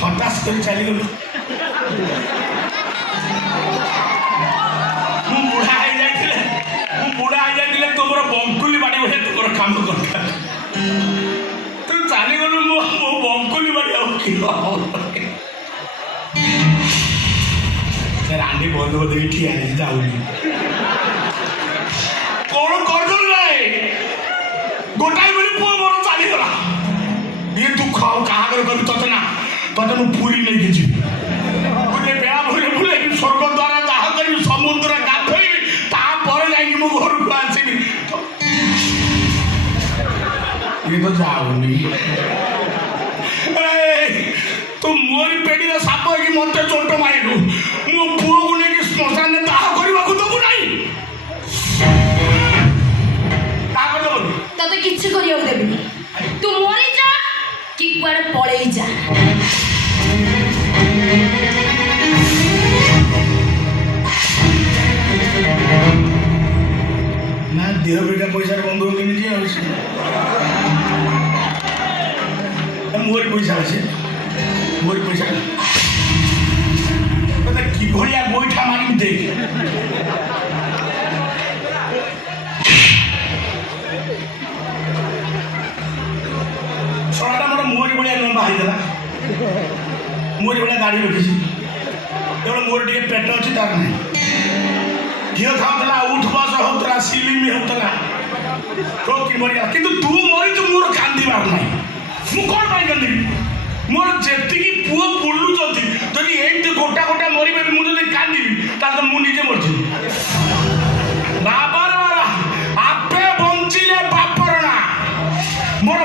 হঠাৎ করে চালিগল বুড়া হয়ে যাই তোমার বঙ্কুলি বাড়ি বলে তোমার কাম দরকার তুই চালিগলু মো বঙ্কুলি বাড়ি ଆଉ কি ରାଣ୍ଡି ବନ୍ଦ କରିଦେଇକି ଠିଆ ହେଇଛି ଯାଉନି କଣ କରିଦେଲୁ ନାଇଁ ଗୋଟାଏ ବୋଲି ପୁଅ ମୋର ଚାଲିଗଲା ଇଏ ଦୁଃଖ ଆଉ କାହାଘର କରି ତତେ ମୁଁ ପୁରୀ ନେଇକି ଯିବି ବୁଲେ ବେଳା ବୁଲେଇବି ସ୍ୱର୍ଗ ଦ୍ୱାରା ଯାହା କରିବି ସମୁଦ୍ର ଗାଧୋଇବି ତାପରେ ଯାଇକି ମୁଁ ଘରକୁ ଆସିବି ଇଏ ତ ଯାଉନି ତୁ ମୋରି ପେଡ଼ିରେ ସାପ ହେଇକି ମତେ ଚୋଟ ମାରିଲୁ ମୋ ପୁଅକୁ ନେଇକି ଶ୍ମଶାନରେ ଦାହ କରିବାକୁ ଦବୁ ନାହିଁ ତାପରେ ଦବୁନି ତତେ କିଛି କରିବାକୁ ଦେବିନି ତୁ ମରିଯା କି କୁଆଡେ ପଳେଇ ଯା ନା ଦେହ ବିଟା ପଇସାରେ ବନ୍ଧୁକ କିଣିଛି ଆଉ ମୋରି ପଇସା ଅଛି ମୋରି ପଇସା ତତେ କିଭଳିଆ ଗୋଇଠା ମାରିବି ଦେଖ ଛଡ଼ାଟା ମୋର ମୋରି ଭଳିଆ ଲମ୍ବା ହେଇଥିଲା ମୋରି ଭଳିଆ ଗାଡ଼ି ରଖିଛି କେବଳ ମୋର ଟିକେ ପେଟ ଅଛି ତାର ନାହିଁ ଘିଅ ଖାଉଥିଲା ଉଠ ବସ ହଉଥିଲା ସିଲିମି ହଉଥିଲା କି ମରିଗଲା କିନ୍ତୁ ତୁ ମରିଛୁ ମୋର କାନ୍ଦିବାର ନାହିଁ ମୁଁ କ'ଣ ପାଇଁ କାନ୍ଦିବି ମୋର ଯେତିକି ପୁଅ ବୁଲୁଛନ୍ତି ଯଦି ଏମିତି ଗୋଟା ଗୋଟା ମରିବେ ମୁଁ ଯଦି କାନ୍ଦିବି ତାହେଲେ ମୁଁ ନିଜେ ମରିଯିବି ବାବାର ଆପେ ବଞ୍ଚିଲେ ବାପର ନା ମୋର